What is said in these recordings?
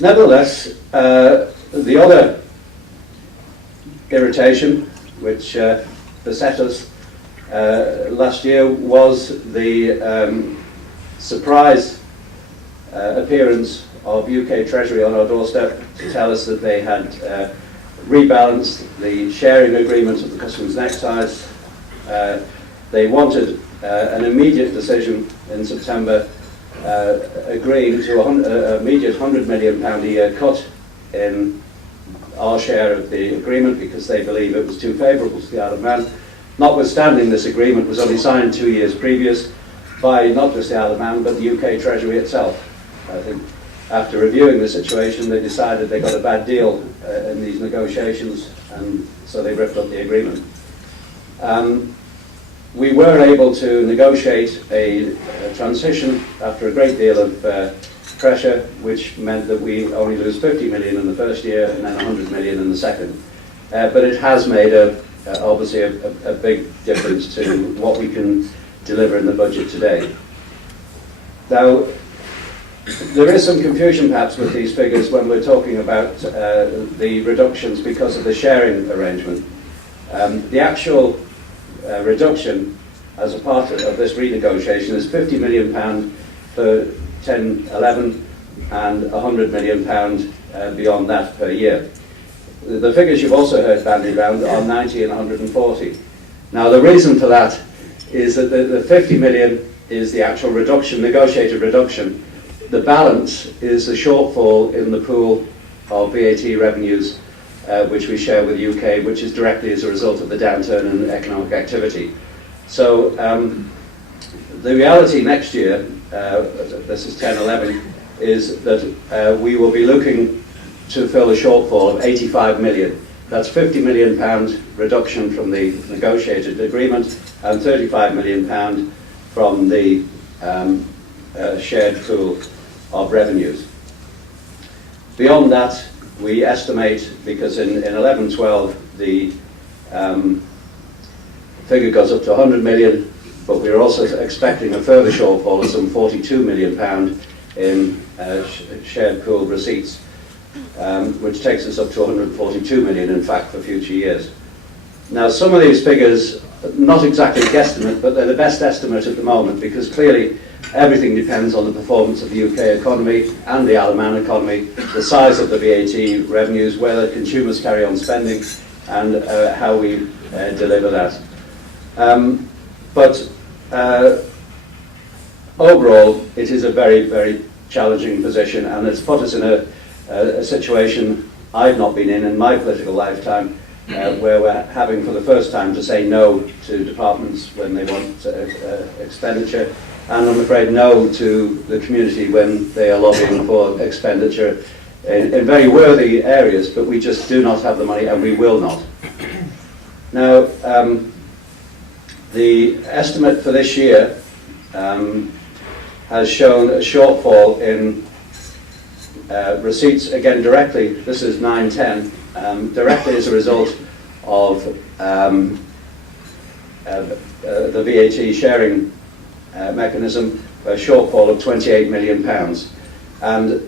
Nevertheless, the other irritation which beset us last year was the surprise appearance of UK Treasury on our doorstep to tell us that they had rebalanced the sharing agreement of the customs and excise. They wanted an immediate decision in September, agreeing to an immediate £100 million a year cut in our share of the agreement because they believe it was too favourable to the Isle of Man. Notwithstanding, this agreement was only signed 2 years previous by not just the Isle of Man but the UK Treasury itself. I think after reviewing the situation, they decided they got a bad deal in these negotiations, and so they ripped up the agreement. We were able to negotiate a transition after a great deal of pressure, which meant that we only lose 50 million in the first year and then 100 million in the second. But it has made obviously a big difference to what we can deliver in the budget today. Now, there is some confusion perhaps with these figures when we're talking about the reductions because of the sharing arrangement. The actual reduction as a part of this renegotiation is £50 million for 10-11 and £100 million beyond that per year. The figures you've also heard bandied around are 90 and 140. Now the reason for that is that the 50 million is the actual reduction, negotiated reduction. The balance is the shortfall in the pool of VAT revenues which we share with the UK, which is directly as a result of the downturn in economic activity. So the reality next year, this is 10-11, is that we will be looking to fill a shortfall of 85 million. That's £50 million reduction from the negotiated agreement and £35 million from the shared pool of revenues. Beyond that, we estimate, because in 11-12 the figure goes up to 100 million, but we're also expecting a further shortfall of some £42 million in shared pool receipts, which takes us up to 142 million in fact for future years. Now some of these figures, not exactly a guesstimate, but they're the best estimate at the moment, because clearly everything depends on the performance of the UK economy and the Isle of Man economy, the size of the VAT revenues, whether consumers carry on spending, and how we deliver that. But overall, it is a very, very challenging position, and it's put us in a situation I've not been in my political lifetime, where we're having for the first time to say no to departments when they want expenditure, and I'm afraid no to the community when they are lobbying for expenditure in very worthy areas, but we just do not have the money, and we will not. Now, the estimate for this year has shown a shortfall in receipts, again directly, this is 9-10, directly as a result of the VAT sharing mechanism, a shortfall of £28 million. And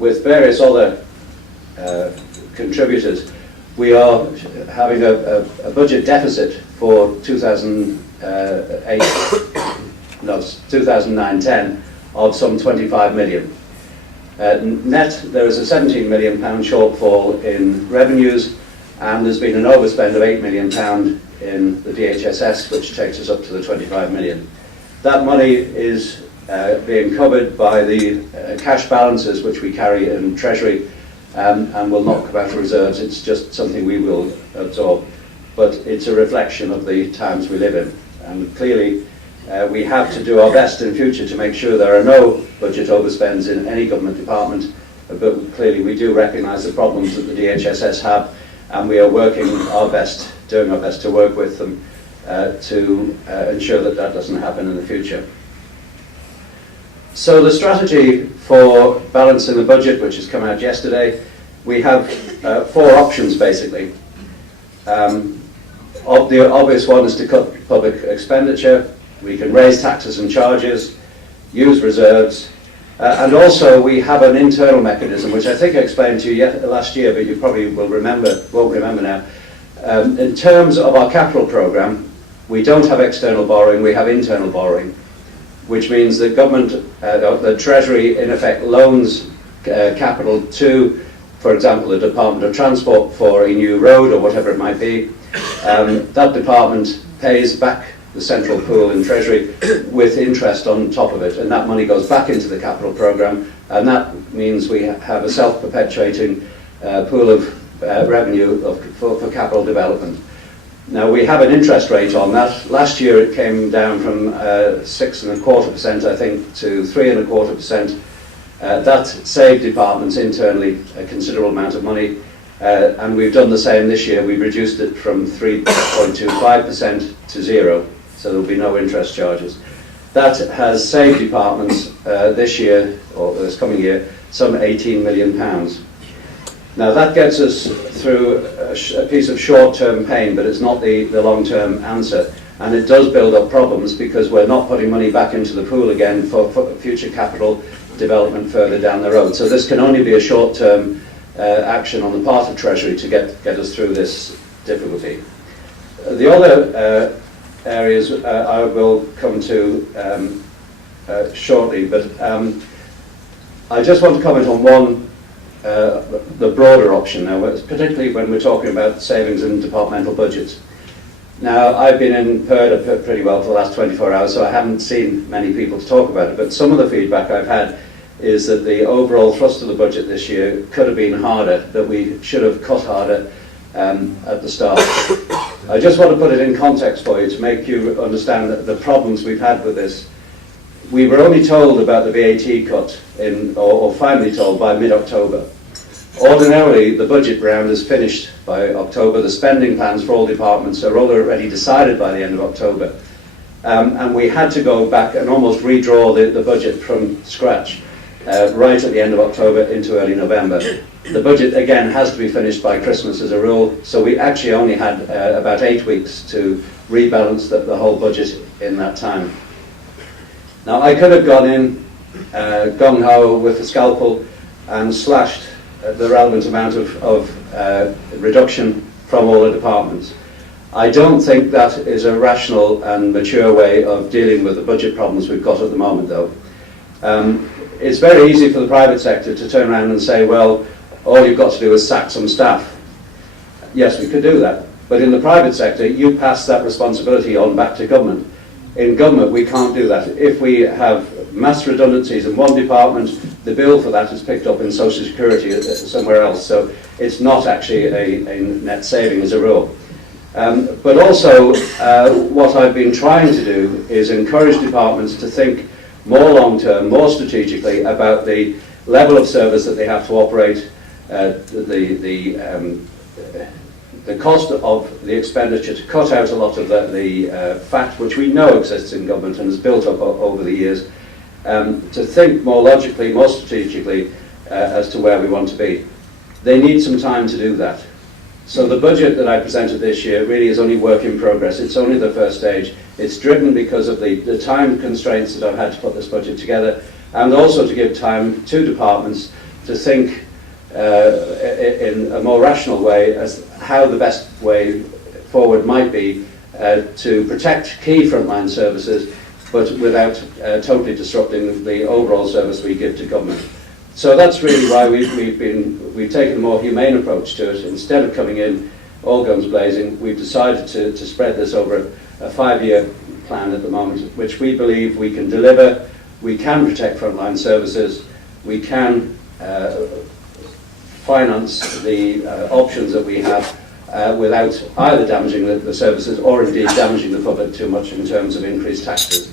with various other contributors, we are having a budget deficit for 2009-10 of some 25 million. Net, there is a £17 million shortfall in revenues, and there's been an overspend of £8 million in the DHSS, which takes us up to the 25 million. That money is being covered by the cash balances which we carry in Treasury, and will not come out of reserves. It's just something we will absorb, but it's a reflection of the times we live in, and clearly we have to do our best in future to make sure there are no budget overspends in any government department, but clearly we do recognise the problems that the DHSS have, and we are working our best, doing our best to work with them to ensure that that doesn't happen in the future. So the strategy for balancing the budget, which has come out yesterday, we have 4 options basically. The obvious one is to cut public expenditure. We can raise taxes and charges, use reserves, And also we have an internal mechanism, which I think I explained to you last year, but you probably won't remember now. In terms of our capital programme, we don't have external borrowing, we have internal borrowing, which means that government, the Treasury in effect loans capital to, for example, the Department of Transport for a new road or whatever it might be. That department pays back the central pool in Treasury with interest on top of it, and that money goes back into the capital programme, and that means we have a self-perpetuating pool of revenue for capital development. Now we have an interest rate on that. Last year it came down from 6.25%, I think, to 3.25%. That saved departments internally a considerable amount of money, and we've done the same this year. We've reduced it from 3.25% to 0, so there will be no interest charges. That has saved departments this year, or this coming year, some £18 million. Now that gets us through a piece of short-term pain, but it's not the long-term answer. And it does build up problems because we're not putting money back into the pool again for future capital development further down the road. So this can only be a short-term action on the part of Treasury to get us through this difficulty. The other areas I will come to shortly, but I just want to comment on one, the broader option now, particularly when we're talking about savings in departmental budgets. Now, I've been in PERDA pretty well for the last 24 hours, so I haven't seen many people to talk about it, but some of the feedback I've had is that the overall thrust of the budget this year could have been harder, that we should have cut harder at the start. I just want to put it in context for you to make you understand that the problems we've had with this. We were only told about the VAT cut, or finally told, by mid-October. Ordinarily, the budget round is finished by October. The spending plans for all departments are already decided by the end of October. And we had to go back and almost redraw the budget from scratch, right at the end of October into early November. The budget, again, has to be finished by Christmas as a rule, so we actually only had about 8 weeks to rebalance the whole budget in that time. Now, I could have gone in gung-ho with a scalpel and slashed the relevant amount of reduction from all the departments. I don't think that is a rational and mature way of dealing with the budget problems we've got at the moment, though. It's very easy for the private sector to turn around and say, well, all you've got to do is sack some staff. Yes, we could do that. But in the private sector, you pass that responsibility on back to government. In government, we can't do that. If we have mass redundancies in one department, the bill for that is picked up in Social Security somewhere else. So it's not actually a net saving as a rule. But also, what I've been trying to do is encourage departments to think more long-term, more strategically about the level of service that they have to operate, the cost of the expenditure, to cut out a lot of the fat which we know exists in government and has built up over the years, to think more logically, more strategically as to where we want to be. They need some time to do that. So the budget that I presented this year really is only work in progress. It's only the first stage. It's driven because of the time constraints that I've had to put this budget together, and also to give time to departments to think in a more rational way as how the best way forward might be to protect key frontline services, but without totally disrupting the overall service we give to government. So that's really why we've taken a more humane approach to it. Instead of coming in all guns blazing, we've decided to spread this over a 5-year plan at the moment, which we believe we can deliver. We can protect frontline services. We can finance the options that we have without either damaging the services or indeed damaging the public too much in terms of increased taxes.